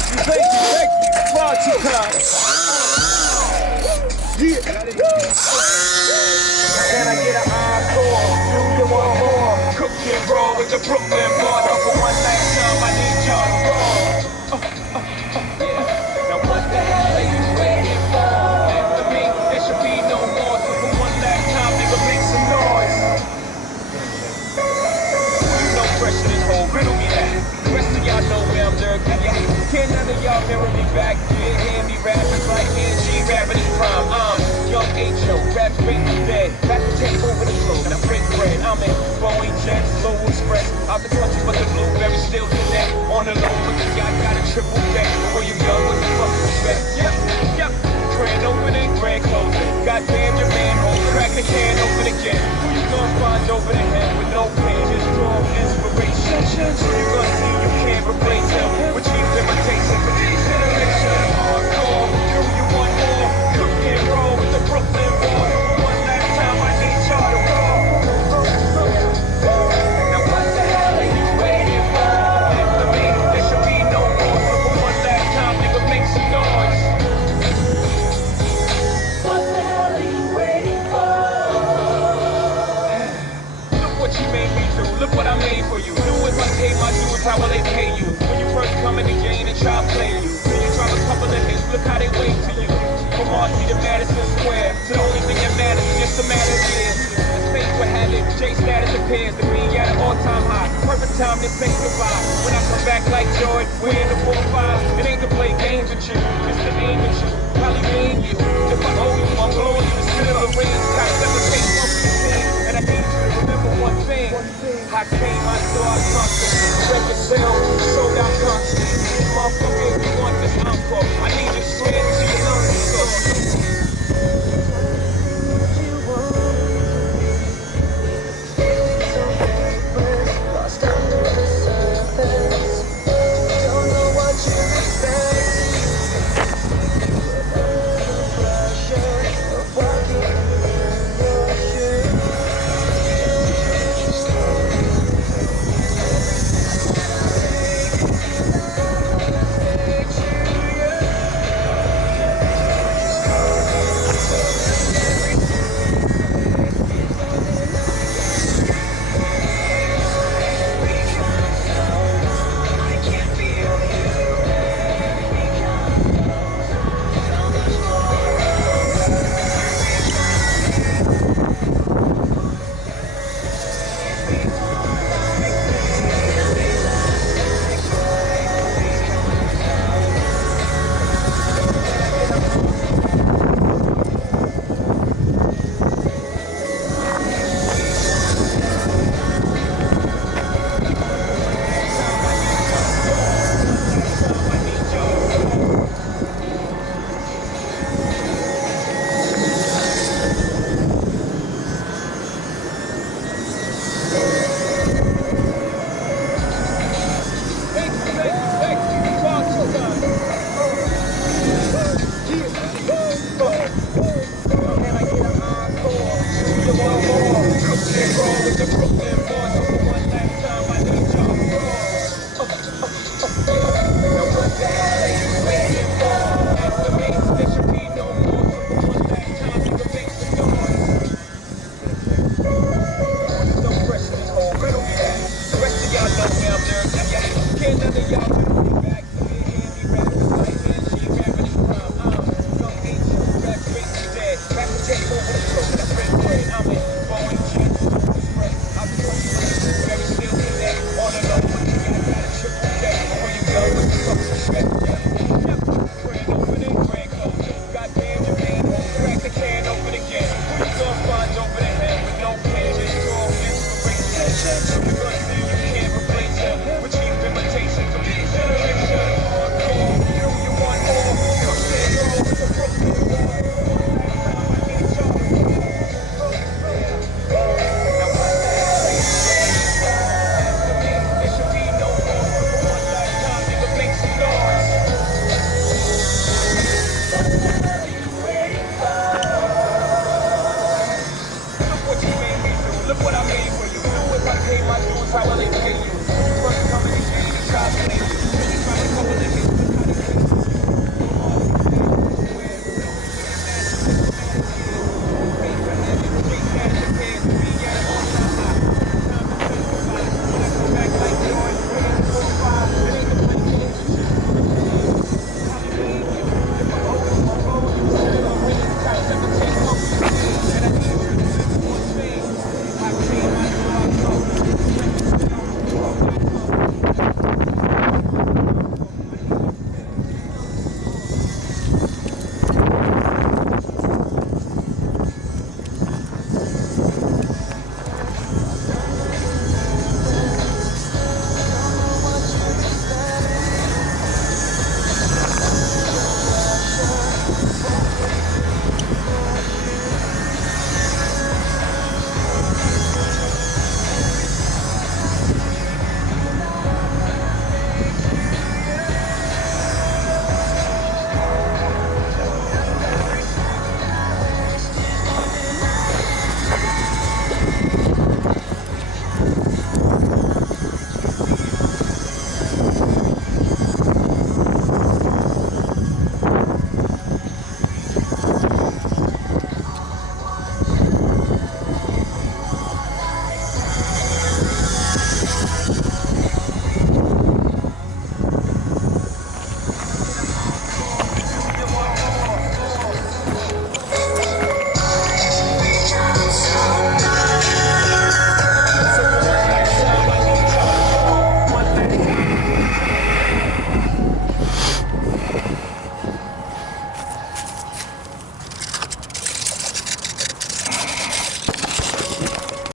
Far too kind. Yeah. Can I get an encore? Do you want more? Cook and roll with the Brooklyn boys. Oh, for one last time, I need y'all to roll. Now what the hell are you waiting for? After me, there should be no more. So for one last time, nigga, make some noise. No pressure this whole riddle me that. The rest of y'all know where I'm lurking. Can't none of y'all mirror me back. You didn't hear me rapping like NG rapping his prime. Young H.O. rap straight from dead. Back to take over the flow. Now break bread. I'm in Boeing Jet, Slow Express. Out the country, but the blueberry still connect. On the low, but the yacht got a triple deck. Before you young, what the fuck respect? Yep. Grand opening, grand closing. Goddamn your manhole. Crack the can open again. Who you gonna find over the head with no pen? Just draw inspiration. So you gonna see you can't replace him. Which means imitation for these generations. Hardcore, do you want more? Cook and roll with the Brooklyn boys. One last time, I need y'all to roll. Now what the hell are you waiting for? After me, there should be no more. So for one last time, nigga, make some noise. What the hell are you waiting for? Look what you made me do. Look what I made for you. Do as I pay my dues, how will they pay you? When you first come in the game and try to play you. Then you drop a couple of hits, look how they wait to you. From Marcy to Madison Square. So the only thing that matters is just a matter of years. As fate would have it, J status appears to be at an all-time high. Perfect time to say goodbye. When I come back like Joy, we're in the 4-5. It ain't to play games with you, it's to aim at you. Probably name you. If I owe you, I'm blowing you the center of the rings. Got 7 face up in the scene. And I need you to remember one thing. I came, I saw, I conquered. Record sales, sold out constantly. Motherfucker, if you want this encore, I need you straight to your lungs. Lost under the surface. Don't know what you're expecting. But under the pressure of walking in your shoes. Can't none of y'all